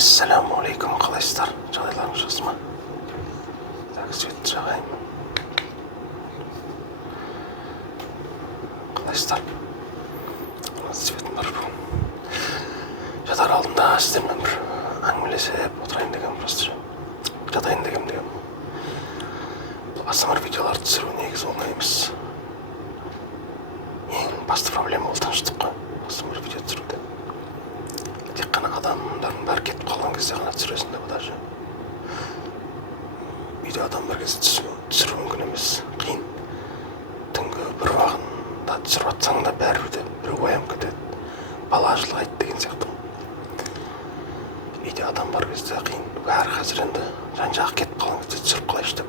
Ассалаумағалейкум, қалайсыздар? Жағдайларыңыз жақсы ма? Так, светті жағайын. Қалайсыздар? Светім бар бүгін. Жатар алдында сіздермен бір әңгімелесіп отырайын деген, просто жатайын деген. Бұл ASMR видеоларды түсіру негізі оңай емес. Ең басты проблема ол тыныштық қой, ASMR видео түсіруде. Тек қана адамдардың бәрі кетіп қалған кезде ғана түсіресің деп даже. Видео адам бір кезде түсіру мүмкін емес, қиын. Түнгі бір уақытында түсіріп атсаң да бәрібір біреу оянып кетеді. Бала жылайды деген сияқты. Видео адам бар кезде қиын. Бәрі қазір енді жан-жағы кетіп қалған кезде түсіріп қалайшы деп.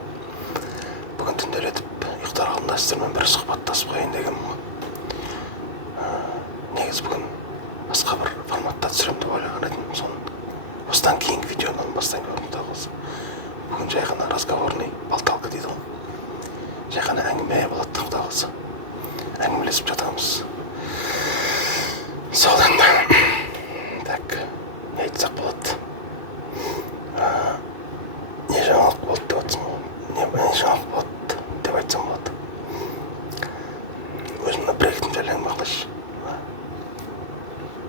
Бүгін түнделетіп ұйықтар алдында сіздермен бір сұхбаттасып қояйын дегенмін. Негізі бүгін басқа бір форматта түсірем деп ойлаған едім. Осыдан кейінгі видеодан бастайын көрдім қалса. Бүгін жай ғана разговорный балталка дейді ғой. Жай ғана әңгіме болады құда қалса. Әңгімелесіп жатамыз. Сол енді. Так, не айтсақ болады? Не жаңалық болды деп айтсам болады? Не жаңалық болады деп айтсам болады? Өзімді проектім жайлы әңгіме қылайыншы.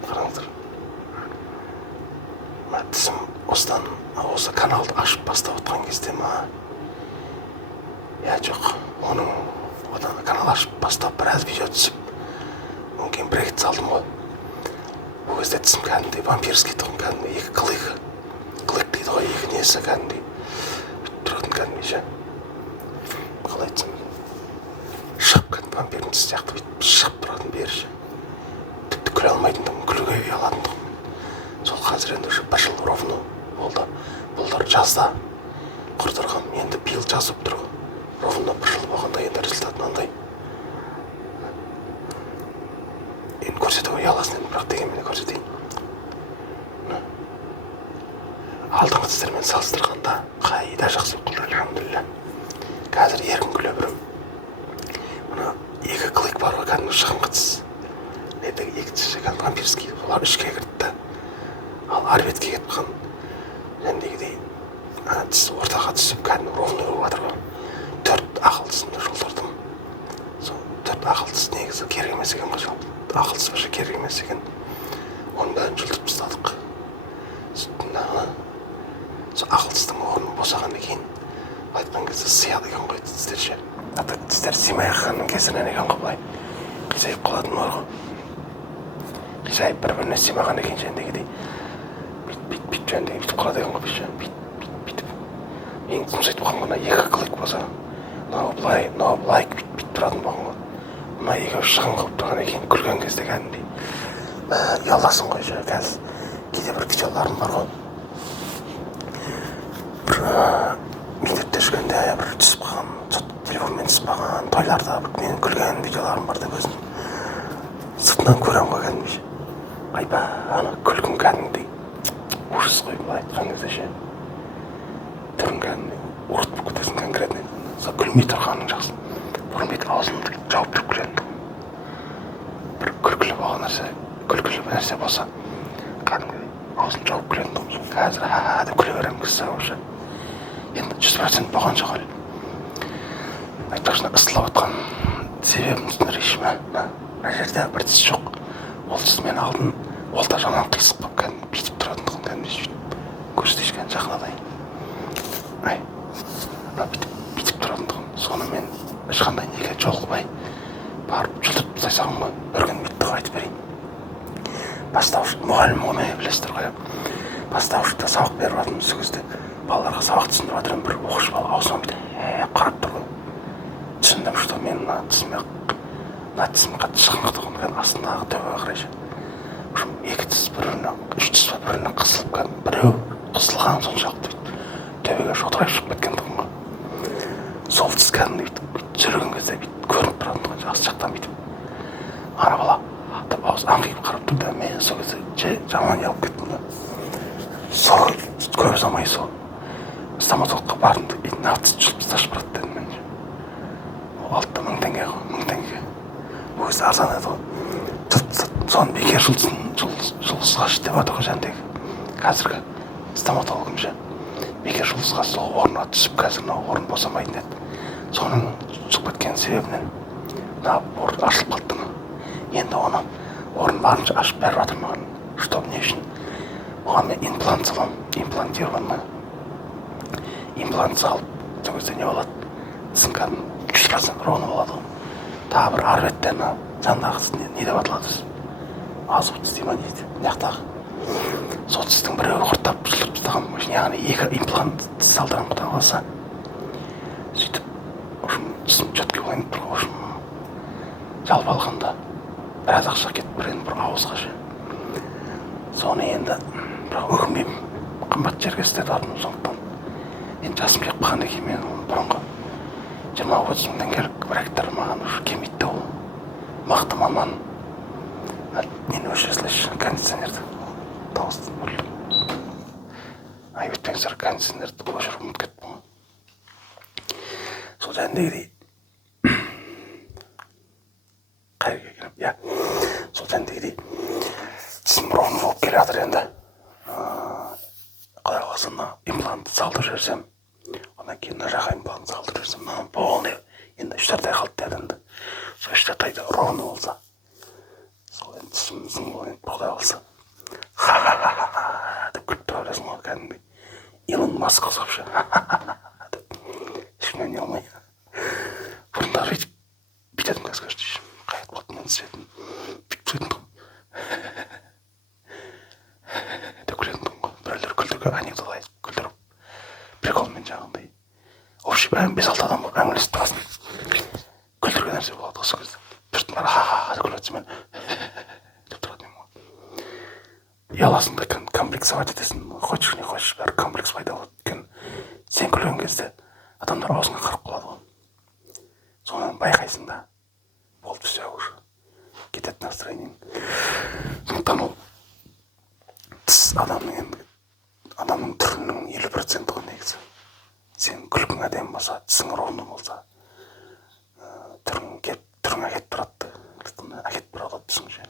Қараңыздар. Тісім осы каналды ашып бастап отқан кезде ма? Я жоқ, одан канал ашып бастап біраз видео түсіп, кейін проект салдым ғой. Бұл кезде тісім кәдімдей вампирский тұғым, кәдімдей екі қылық дейді ғой, екі несі кәдімдей бүйтіп тұратын кәдімдей ше. Қалай айтсам, шығып кәдімдей вампирдің тісі сияқты бүйтіп шығып тұратын бері ше. Тіпті күле алмайтындым, күлуге ұяладым. Сол қазір енді уже бір жыл ровно болды. Бұлдар жазда құрдырғам, енді биыл жазып тұр. Ровно бір жыл болғанда енді результат мынандай. Енді көрсетуге ұяласын енді, бірақ дегенмен көрсетейін. Алдыңғы тістермен салыстырғанда қайда жақсы қылды, альхамдулилля. Қазір еркін күле берем. Мына екі клык бар ғой, кәдімгі шығыңқы тіс. Екі тіс кәдімгі вампирский, олар үшке кірді. Ал арбетке кетіп қалған. Жәндегідей тіс ортаға түсіп кәдімгі ровно болып жатыр ғой. 4 ақыл тісімді жұлдырдым. Сол 4 ақыл тіс негізі керек емес екен ғой. Ақыл тіс бірше керек емес екен. Оның бәрін жұлдырып тастадық. Сол ақыл тістің орны босағаннан кейін айтқан кезде сыяды екен ғой тістер ше. Тістер сыймай қалғанның кесірінен екен ғой былай. Қисайып қалатын бар ғой. Қисайып бір-біріне сыймағаннан кейін жәндегідей бүйтіп бүйтіп қалады екен ғой бүйтіп. Ең тұмсайтып қалған ғана екі клык болса, мынау былай бүйтіп тұратын болған ғой. Мына екеуі шығын қылып тұрғаннан кейін күлген кезде кәдімдей ұяласың ғой ше. Қазір кейде бір видеоларым бар ғой. Бір мектепте жүргенде бір түсіп қалған, телефонмен түсіп қалған, тойларда менің күлген видеоларым бар деп өзім сыртынан көрем ғой кәдімдей ше. Айба, ана күлгім кәдімдей ужас қой былай айтқан кезде ше. Түрін кәдімдей ұрт болып кетесің конкретно. Сол күлмей тұрғанның жақсы. Бұрын бет аузымды жауып тұрып күлетін. Бір күлкілі болған нәрсе болса, кәдімгідей аузын жауып күлетін. Қазір деп күле берем кісі ше. Енді 100% болған жоқ әлі. Айтпақшына ысылап отқан себебім түсіндірейінші ме? Мына жерде бір тіс жоқ. Ол тіс мен алдын, ол да жаман қисық болып кәдімгі бүйтіп тұратындығын кәдімгі сөйтіп көрсетейінші кәдімгі жақынадайын. Бүйтіп тұратындығын, соны мен ешқандай неге жолғыбай барып жылдырып тастайсам ғой, өрген бүйтті ғой айтып берейін. Бастауыш, мұғалім оңай білесіздер ғой. Бастауышта сабақ беріп жатырмын сол кезде. Балаларға сабақ түсіндіріп жатырмын, бір оқушы бала аузыма бүйтіп қарап тұр ғой. Түсіндім, что мен мына тісім қатты шығыңқтығын кәдімгі астындағы төбеге қарай ше. Екі тіс бір-біріне, үш тіс бір-біріне қысылып кәдімгі біреу қысылған соншалықты бүйтіп төбеге шодырайып шығып кеткендігін ғой. Сол тіс кәдімгі бүйтіп жүрген кезде бүйтіп көрініп тұратындығын жақсы жақтан бүйтіп. Ана бала ауыз аңқиып қарап тұр да, мен сол кезде жаман ұялып кеттім да. Сол көп ұзамай сол стоматологқа бардым да, мына тісті жұлып тасташы брат дедім мен. Ол алды да 1000 теңге ғой, 1000 теңге. Бұл кезде арзан еді ғой. Соны бекер жұлдызғаш деп жатыр ғой жәндегі. Қазіргі стоматологым ше бекер жұмысқа сол орнына түсіп қазір мынау орын босамайтын еді. Соның шығып кеткен себебінен мына орын ашылып қалды. Енді оны орын барынша ашып беріп жатыр маған. Чтобы не үшін? Оған мен имплант саламын. Имплантированный. Имплант салып, сол кезде не болады? Тісің кәдімгі 100% ровно болады ғой. Тағы бір ары беттен жандағы не деп аталады? Азу тіс дей ма не дейді? Мынаяқтағы. Сол тістің біреуі құрттап жұлып тастаған. Яғни екі имплант тіс салдырған құдай қаласа. Сөйтіп, тісім четкий болайын тұр ғой. Жалпы алғанда біраз ақша кетіп бір бір ауызға ше. Соны енді бірақ өкінбеймін. Қымбат жерге істетіп жатырмын сондықтан. Енді жасым келіп қалғаннан кейін мен бұрынғы 20-30 мың теңгелік бір гектар маған уже келмейді ол. Мықты маман. Нені өшіре салайыншы, кондиционерді. Дауысты бір. Өйтпеңіздер, кондиционерді өшіріп ұмытып кеттім ғой. Сол жәндегідей қайырға келіп, иә. Сол жәндегідей тісім ровно болып келе жатыр енді. Құдай қаласа имплантты салдырып жіберсем, одан кейін мына жаққа имплант салдырып жіберсем, мынау полный енді 3-4 ай қалды деді енді. Сол 3-4 айда ровно болса, сол енді тісіміздің ол енді құдай қаласа. Ха-ха-ха-ха деп күліп тұра бересің ғой кәдімгі. Илон Маск ұқсап ше. Ха-ха-ха деп ешкімнен не алмай. Бұрындары бүйтіп бүйтетін қазір дейші. Қайт қалды мен түсетін. Бүйтіп түсетін тұғым. Деп күлетін тұғым ғой. Біреулер күлдіргі анекдот айтып күлдіріп. Приколмен жаңағындай. Общий бір 5-6 адам болып әңгімелесіп тұрасың. Күлдіргі нәрсе болады осы кезде. Жұрттың бәрі ха-ха деп күліп мен деп тұратын едім ғой. Ұяласың да комплексовать етесің. Хочешь не хочешь, бәрі комплекс пайда болады. Өйткені сен күлген кезде адамдар аузыңа қарап қалады ғой. Соны байқайсың да. Болды все уже. Кетеді настроениең. Сондықтан ол тіс адамның түрінің 50% ғой негізі. Сен күлкің әдемі болса, тісің ровно болса, түрің әкетіп тұрады. Әкетіп тұрады тісің ше.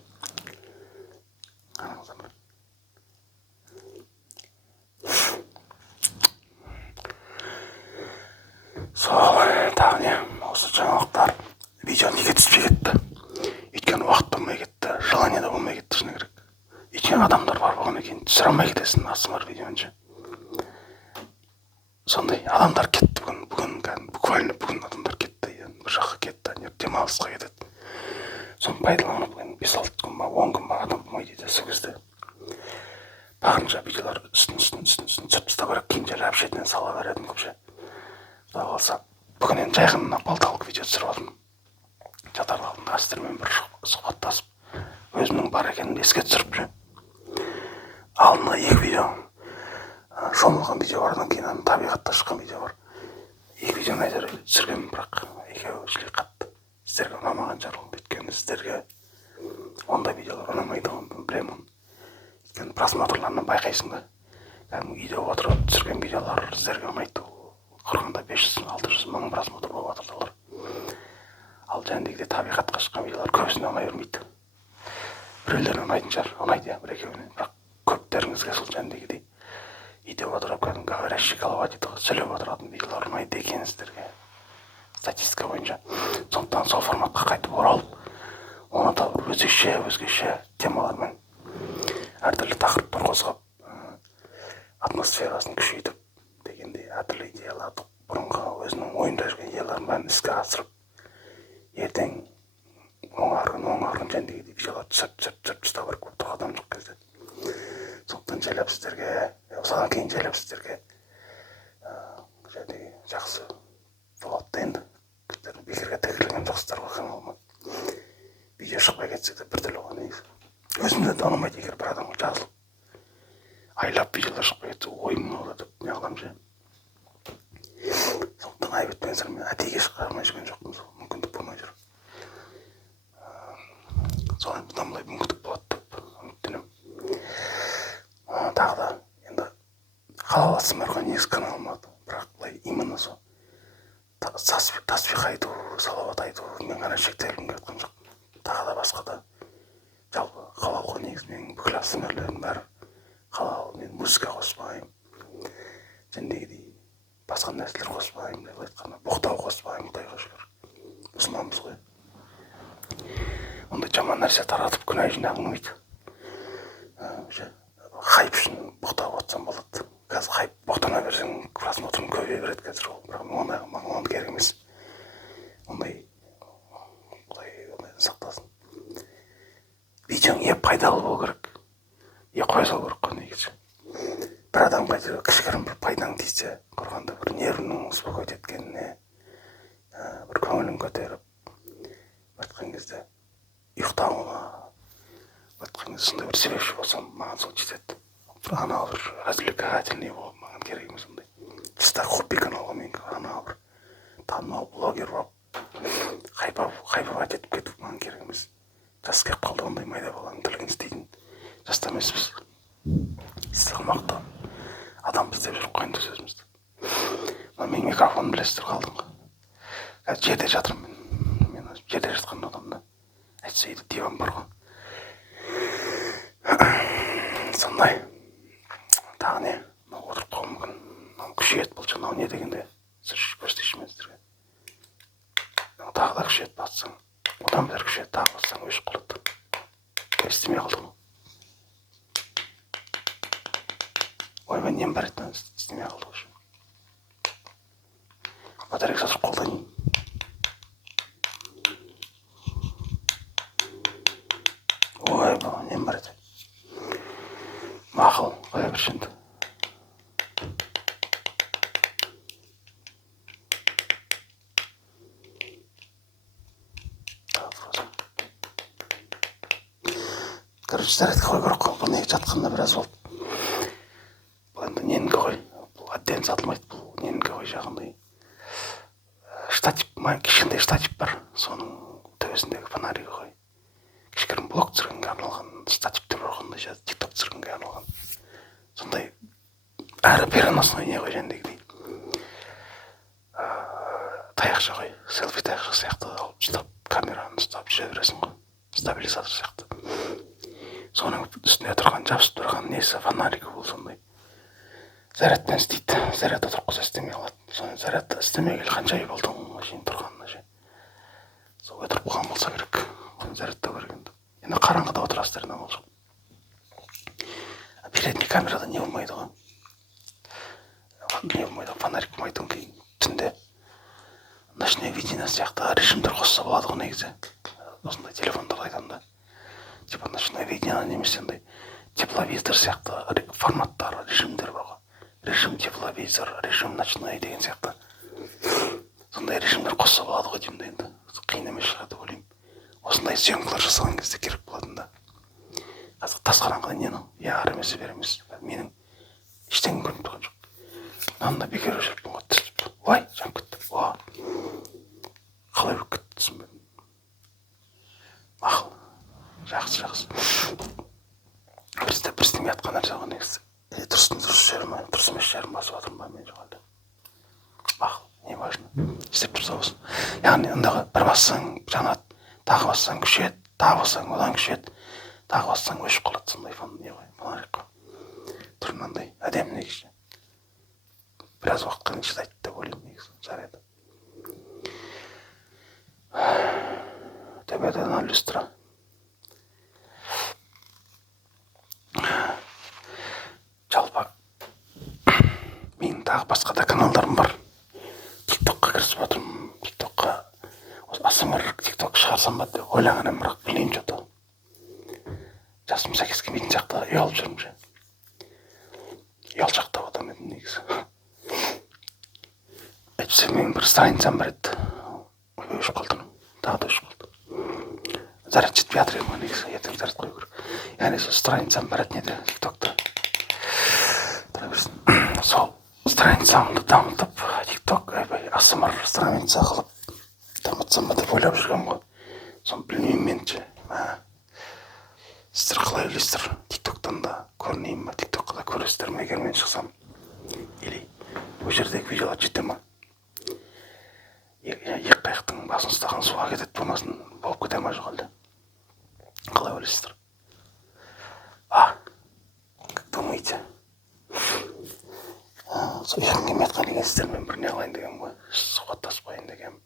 Қараңыздар. Сол, тағы не? Осы жаңалықтар. Видео неге түспей кетті? Өйткені уақыт болмай кетті, желание да болмай кетті шыны керек. Өйткені адамдар бар болғаннан кейін түсіре алмай кетесің астымар видеоны ше. Сондай адамдар кетті бүгін буквально бүгін адамдар кетті, бір жаққа кетті, демалысқа кетеді. Соны пайдаланып 5-6 күн ба, 10 күн ба адам болмайды дейді сол кезде. Барынша видеолар үстін түсіп тастау керек, кейін жайлап шетінен сала беретін көп ше. Құдай қаласа, бүгін енді жай ғана балталық видео түсіріп отырмын. Жатар алдында сіздермен бір сұхбаттасып, өзімнің бар екенін еске түсіріп ше. Алдында 2 видео, шомылған видео бардан кейін табиғатта шыққан видео бар. 2 видеоны әйтеуір түсіргенмін, бірақ екеуі ішілей қатты. Сіздерге ұнамаған шығар, өйткені сіздерге ондай видеолар ұнамайды ғой, білемін. Өйткені просмотрларынан байқайсың да. Кәдімгі үйде отырып түсірген видеолар сіздерге ұнайды. Құрғанда 500-600 мың просмотр болып жатыр. Ал жәндегіде табиғатқа шыққан видеолар көбісіне ұнай бермейді. Біреулеріне ұнайтын шығар, ұнайды иә, бір-екеуіне. Бірақ көптеріңізге сол жәндегідей үйде отырып кәдімгі говорящий голова дейді ғой, сөйлеп отыратын видеолар ұнайды екен сіздерге. Статистика бойынша. Сондықтан сол форматқа қайтып оралып, оны да өзгеше темалармен әртүрлі тақырыптар қозғап, атмосферасын күшейтіп дегендей әртүрлі идеяларды бұрынғы өзінің ойында жүрген идеяларын бәрін іске асырып, ертең оңарғын жәндегідей видеолар түсіп тастау керек болып тұр адам жоқ кезде. Сондықтан жайлап сіздерге, осыдан кейін жайлап сіздерге жақсы болады енді. Бекерге тәкілген жоқсыздар ғой каналыма. Видео шықпай кетсе де біртүрлі ғой негізі. Өзімді де ұнамайды егер бір адамға жазылып айлап видеолар шықпай кетсе ойым ауырады деп не қыламын ше. Сондықтан айып етпеңіздер, мен әдейіге шығармай жүрген жоқпын, сол мүмкіндік болмай жүр. Соны бұдан былай мүмкіндік болады деп үміттенемін. Тағы да енді қалаласыңдар ғой негізі каналыма, бірақ былай именно сол тасбих айту, салауат айту мен ғана шектелгім келіп жатқан жоқ. Тағы да басқа да жалпы халал ғой негізі, менің бүкіл астамерлерім бәрі халал, мен музыка қоспаймын, жәндегідей басқа нәрселер қоспаймын деп айтқанда, боқтау қоспаймын, құдайға шүкір. Мұсылманбыз ғой. Ондай жаман нәрсе таратып күнә жинағың келмейді. Хайп үшін боқтап отсам болады. Қазір хайп боқтана берсең, просмотрым көбейе береді қазір ол. Бірақ маған оны керек емес. Ондай сақтасын. Видеоң е пайдалы болу керек, е қоя салу керек қой негізі. Бір адамға кішігірім бір пайдаң тисе, құрғанда бір нервінің успокоить еткеніне, бір көңілін көтеріп, айтқан кезде ұйықтауыма, айтқан кезде сондай бір себепші болсам, маған сол жетеді. Анау бір развлекательный болып, маған керек емес сондай. Чисто хобби канал ғой менің, анау бір танымал блогер болып, хайповать етіп кетіп маған керек емес. Жас келіп қалды, ондай майда баланың тілін істейтін жаста емеспіз. Салмақты адамбыз деп жүріп қойын сөзімізді. Мен микрофон білесіздер қалдың ғой. Қазір жерде жатырмын мен жерде жатқан адамда. Әйтсе үйде диван бар ғой. Сондай. Тағы не? Отырып қалуым мүмкін. Күшейеді бұл жаңағы не дегенде. Сіз көрсетейінші мен сіздерге. Тағы да күшейеді бассаң. Одан бері күшейеді тағы бассаң өшіп қалады. Естімей қалдым. Ойбай, нем бар еді, естімей қалды ғой. Батарейка сатып қолданайын. Ойбай, нем бар еді. Мақыл, қоя берші енді. Короче, зарядка қой керек қой. Бұл неге жатқанда біраз болды. Бұл енді ненің ғой. Бұл әттен сатылмайды. Бұл ненің ғой жағындай. Штатив, кішкентай штатив бар. Соның төбесіндегі фонарик ғой. Кішкірім блог түсіргенге арналған, штативтер орғандай жады, тикток түсіргенге арналған. Сондай әрі переносной не ғой жәндегідей. Таяқша ғой, селфи таяқша сияқты алып ұстап, камераны ұстап жүре бересің ғой. Стабилизатор сияқты. Соның үстіне тұрған, жабысып тұрған несі, фонарик бұл сондай. Зарядпен істейді. Зарядта тұрқыза істемей қалады. Соны зарядта істемегелі қанша ай болдың машин тұрғанына ше. Сол отырып қалған болса керек. Оны зарядта көргенді. Енді қараңғыда отырасыздар не болса. Передний камерада не болмайды ғой. Не болмайды, фонарик болмайды кейін түнде. Ночное видение сияқты режимдер қосса болады ғой негізі. Осындай телефондарды айтамын да. Типа ночное видение немесе андай тепловизор сияқты форматтар, режимдер бар ғой. Режим тепловизор, режим ночной деген сияқты. Сондай режимдер қосса болады ғой деймін да енді. Қиын емес шығар деп ойлаймын. Осындай съемкалар жасаған кезде керек болатын да. Қазір тас қараңғыда нені? Ар емес, бер емес. Менің ештеңе көрініп тұрған жоқ. Мынаны да бекер жүріппін ғой түсіп. Ой, жанып кетті. Қалай болып кетті түсінбедім. Мақыл. Жақсы. Бірістен атқан нәрсе ғой негізі. Дұрыс жерім, дұрыс емес жерім басып отырмын ба мен жоғалды. Мақыл, не важно. Істеп тұрса болсын. Яғни ондағы бір бассаң жанады, тағы бассаң күшеді, тағы бассаң одан күшеді, тағы бассаң өшіп қалады. Сондай фонарик қой. Түрі мынандай әдемі негізі. Біраз уақытқа дейін шыдайды деп ойлаймын негізі. Жарайды. Төбеден люстра. Жалпы менің тағы басқа да каналдарым бар. Тиктокқа кірісіп отырмын. Тиктокқа асмр тикток шығарсам ба деп ойлаған едім, бірақ білмеймін что-то. Жасым сәйкес келмейтін сияқты ұялып жүрмін ше. Ұялшақтап отырмын едім негізі. Әйтпесе менің бір страницам бар еді. Өшіп қалдым. Тағы да өшіп қалды. Заряд жетпей жатыр едім негізі. Ертең заряд қою керек. Яғни сол страницам бар еді неде тиктокта. Сол страницамды дамытып, тикток, асмр страница қылып дамытсам ба деп ойлап жүргенмін ғой. Соны білмеймін менше. Сіздер қалай ойлайсыздар? Тиктоктан да көрінейін ба? Тиктокқа да көресіздер ме егер мен шықсам? Или ол жердегі видеолар жете ма? Екі қайықтың басын ұстаған суға кетеді болмасын, болып кете ма жоқ әлде? Қалай ойлайсыздар? Как думаете? сол ұйқым келмей жатқан деген сіздермен бір не қылайын дегенмін ғой, сұхбаттасып қояйын дегенмін.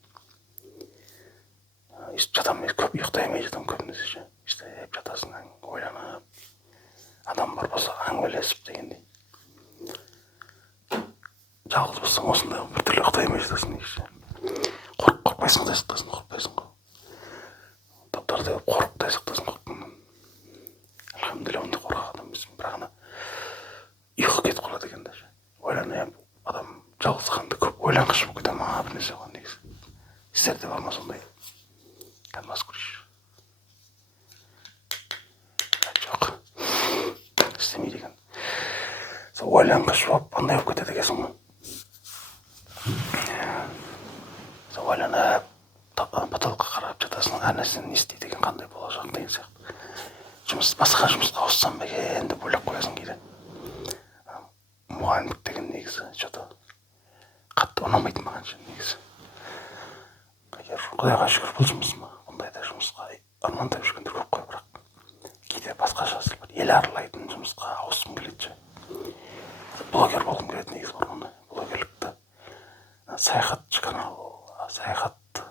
Өйстіп жатамын, көп ұйықтай алмай жатамын көбінесе ше. Өйстіп жатасың, ойланып, адам бар болса әңгімелесіп дегендей. Жалғыз болсаң осындай біртүрлі ұйықтай алмай жатасың негізі. Қорықпайсың құдай сақтасын, қорықпайсың ғой. Топтарда қорық құдай сақтасын қорыққаннан. Альхамдулилля, ондай қорқақ адам емеспін, бірақ ана ұйқы кетіп қалады екен даже. Ойланып, адам жалғыз қалғанда көп ойланғыш болып кетеді ма бір нәрсе ғой негізі. Сіздерде бар ма сондай? Кәдімгі көрейінші. Жоқ, істемейді екен. Сол ойланғыш болып, андай болып кетеді екенсің ғой. Сол ойланып, потолокқа қарап жатасың, әр нәрсені не істейді екен, қандай болашақ деген сияқты. Басқа жұмысқа ауыссам ба екен деп ойлап қоясың кейде. Мұғалімдік деген негізі что-то қатты ұнамайды маған ше негізі. Егер құдайға шүкір бұл жұмысыма, бұндайда жұмысқа армандап жүргендер көп қой, бірақ кейде басқаша бір ел аралайтын жұмысқа ауысқым келеді ше. Блогер болғым келеді негізі бұрын. Блогерлікті саяхатшы канал, саяхат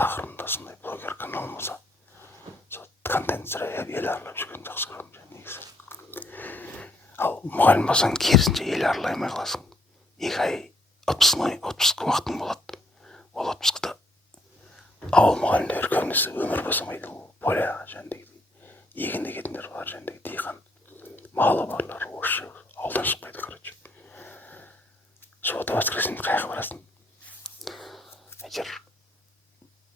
тақырыбында сондай блогер канал болса, контент сұрап ел аралап жүргенді жақсы көремін негізі. Ал мұғалім болсаң керісінше ел аралай алмай қаласың. 2 ай отпуск уақытың болады. Ол отпускта ауыл мұғалімдер көбінесе өмір босамайды. Поляға жәндегідей егінді кетіндер бар, жәндегі диқан малы барлар осы ауылдан шықпайды, короче. Суббота воскресенье қайға барасың? Әйтеуір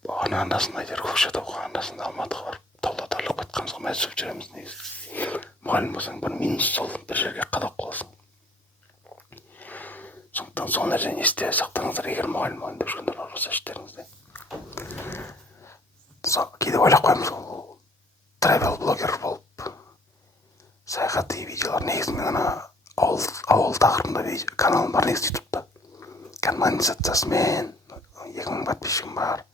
анда-санда әйтеуір Көкшетауға, анда-санда Алматыға барып тауда тарлап кетқанымызға мәз болып жүреміз негізі. Мұғалім болсаң бір минус сол бір жерге қадап қаласың. Сондықтан сол нәрсені есте сақтаңыздар, егер мұғалім деп жүргендер бар болса іштеріңізде. Кейде ойлап қоямыз, ол тревел блогер болып саяхати видеолар. Негізі мен ана ауыл тақырыбында каналым бар негізі ютубта. Монетизациясымен 2000 подписчигім бар.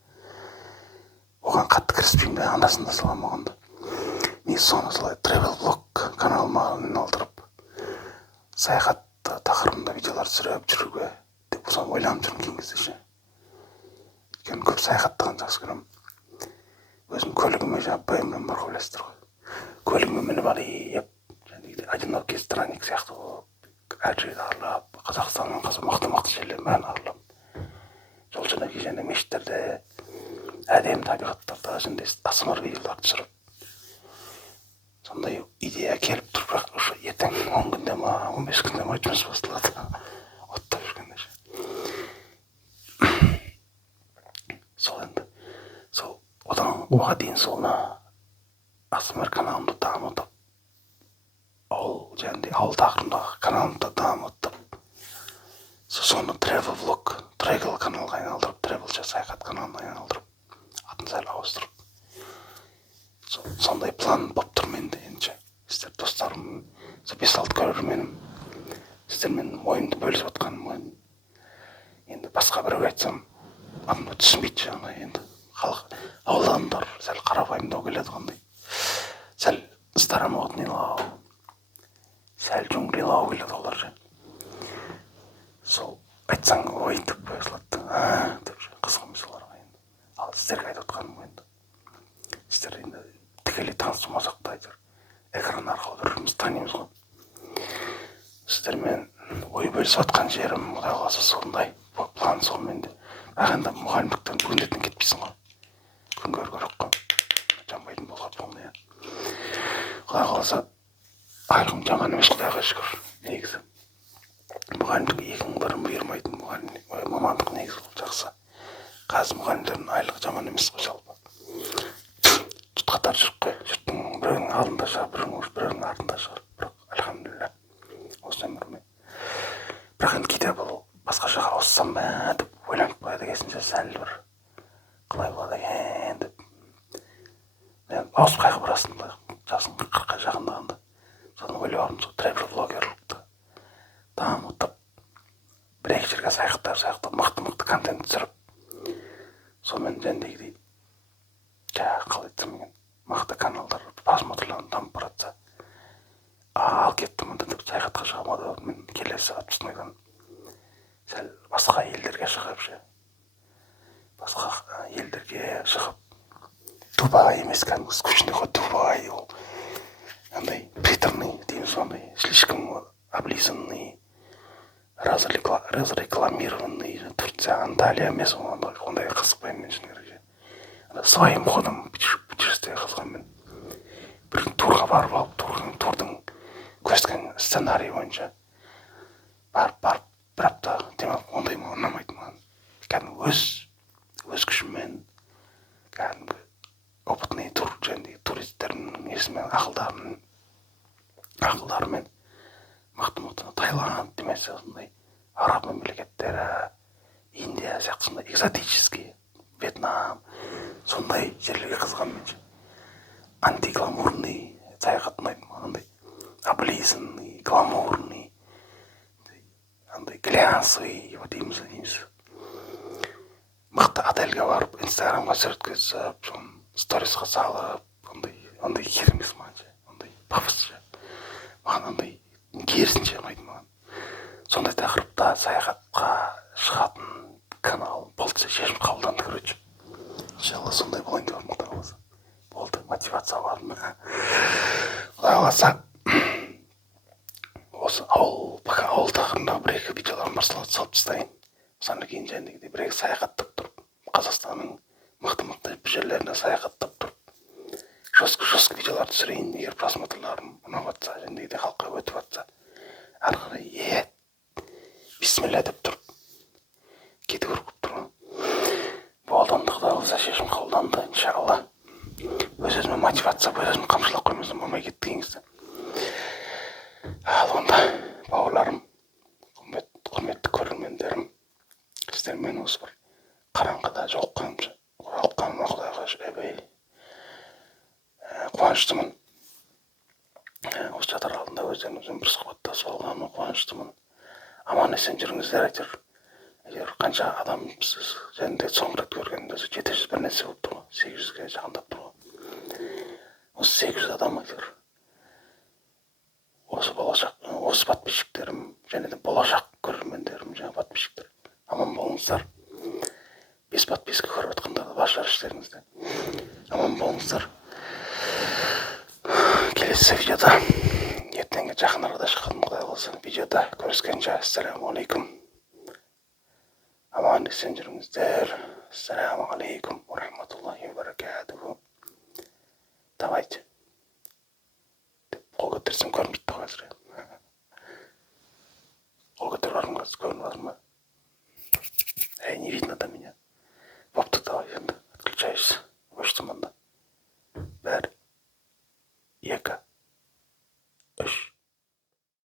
Оған қатты кіріспеймін, анда-санда саламын оғанда. Мен соны солай тревел блог каналыма алдырып, саяхат тақырыбында видеолар түсіріп жүруге деп соны ойланып жүрмін кейінгі кезде ше. Өйткені көп саяхаттағанды жақсы көремін. Өзім көлігіме BMW-м бар, білесіздер ғой. Көлігіме мініп алып, одинокий странник сияқты болып, әр жерді аралап, Қазақстанның мықты жерлерін бәрін аралап, жолшыда кей мешіттерде, әдемі табиғаттарда асмар видеолар түсіріп, сондай идея келіп тұр, бірақ уже ертең 10 күнде ма, 15 күнде ма жұмыс басталады. Оттап жүргенде ше. Сол енді, сол одан оға дейін солына асмар каналымды дамытып, ауыл тақырыбындағы каналымды дамытып, соны тревел влог, тревел каналға айналдырып, тревелші саяхат каналына айналдырып, атын сәл ауыстырып. Сондай план болып тұр менде енді. Сіздер достарым, 5-6 көрерменім, сіздермен ойымды бөлісіп отқаным. Енді басқа біреуге айтсам, адамдар түсінбейді жаңа енді. Халық ауыл адамдар сәл қарапайымдау келеді қандай. Сәл старомодныйлау, сәл жуңғилау келеді олар же. Сол айтсаң ой деп қоя салады. Деп же қызық емес оларға енді. Ал сіздерге айтып отқаным енді. Сіздер енді тікелей танысымасақ та әйтеуір экран арқылы бір-бірімізді танимыз ғой. Сіздермен ой бөлісіп отқан жерім, Құдай қаласа сондай план сол менде. Бірақ енді мұғалімдіктен бүгіндіктен кетпейсің ғой. Күн көру керек қой. Жанбайтын болған болмай. Құдай қаласа айлығым жаман емес, Құдайға шүкір. Негізі мұғалімдік 2001 бұйырмайтын мамандық негізі жақсы. Қазір мұғалімдердің айлығы жаман емес қой жалпы. Қатар жүріп қой, жұрттың біреуінің алдында шығар, біреуінің артында шығар. Бірақ альхамдулилля, осылай мұрмен. Бірақ енді кейде бұл басқашаға ауыссам ба деп ойланып қояды екенсің, сәл бір қалай болады екен деп. Ауысып қайғы барасың, жасың 40-қа жақындағанда. Соны ойлап алып, сол тревел блогерлікті дамытып, бір-екі жерге саяхаттап, мықты контент түсіріп, сонымен жәндегідей қалай айтсам екен, мықты каналдар просмотрларын дамып баратса, ал кеттім деп саяхатқа шығамады, мен келесі отпускныйдан скучный ход тупой, ол андай приторный дейміз ғой, андай слишком облизанный, разрекламированный. Турция, Анталия емес ондай қызықпаймын мен шыны керек. Своим ходом путешествие қызығамын мен. Бір турға барып алып, турдың көрсеткен сценарий бойынша барып бір апта демалып, ондай маған ұнамайды маған. Кәдімгі өз күшіммен, кәдімгі опытный туристердің несімен, ақылдарымен мықты Таиланд демесе сондай араб мемлекеттері, Индия сияқты сондай экзотический, Вьетнам, сондай жерлерге қызығамын мен. Антигламурный саяхат ұнайды маған, андай облизанный, гламурный, андай глянцевый дейміз. Мықты отельге барып, инстаграмға сөткізіп, сторисқа салып, ондай хер емес маған, ондай пафос. Маған ондай керісінше ұнайды маған. Сондай тақырыпта саяхатқа шығатын канал болды, шешім қабылданды, короче. Иншалла сондай болайын деп Құдай қаласа. Болды, мотивация бар ма? Құдай қаласа. Осы ауыл тақырыбында бір-екі видеолар марсалат салып тастайын. Содан кейін жәндегідей бір-екі саяхаттап тұрып, Қазақстанның мықты жерлеріне саяхаттап тұрып, жестко видеолар түсірейін. Егер просмотрларым ұнап жатса, жәндегідей халыққа өтіп жатса, ары қарай бисмилля деп тұрып кете көріп тұрмын. Болды, Құдай қаласа шешім қабылданды, иншалла. Өз-өзіме мотивация, өз-өзіме қамшылап қоймасам болмай кетті дегенсіз. Ал онда, бауырларым, құрметті көрермендерім, сіздермен осы бір қараңғыда жолыққаныма Құдайға шүкір, қуаныштымын. Осы жатар алдында өздеріңізбен бір сұхбаттасып алғаныма қуаныштымын. Аман есен жүріңіздер, әйтеуір. Қанша адам сіз жәнде соңғы рет көргенде 700 бір нәрсе болып тұр ғой, 800-ге жақындап тұр ғой. Осы 800 адам әйтеуір. Осы подписчиктерім, және де болашақ көрермендерім, жаңа подписчиктер. Аман болыңыздар. Без подписка көріп жатқандар да баршалар іштеріңізде. Аман болыңыздар. Келесі видеода, ертеңгі жақын арада шығатын Құдай қаласа видеода көріскенше, ассаламу алейкум. Аман есен жүріңіздер. Ассаламу алейкум ва рахматуллахи ва баракатуху. Давайте. Қол көтерсем көрмейді қазір. Қол көтеріп жатырмын қазір, көрініп жатыр ма? Не видно до меня. Бопты, давай енді. Отключайся. Өштім анда. Бір, екі, үш.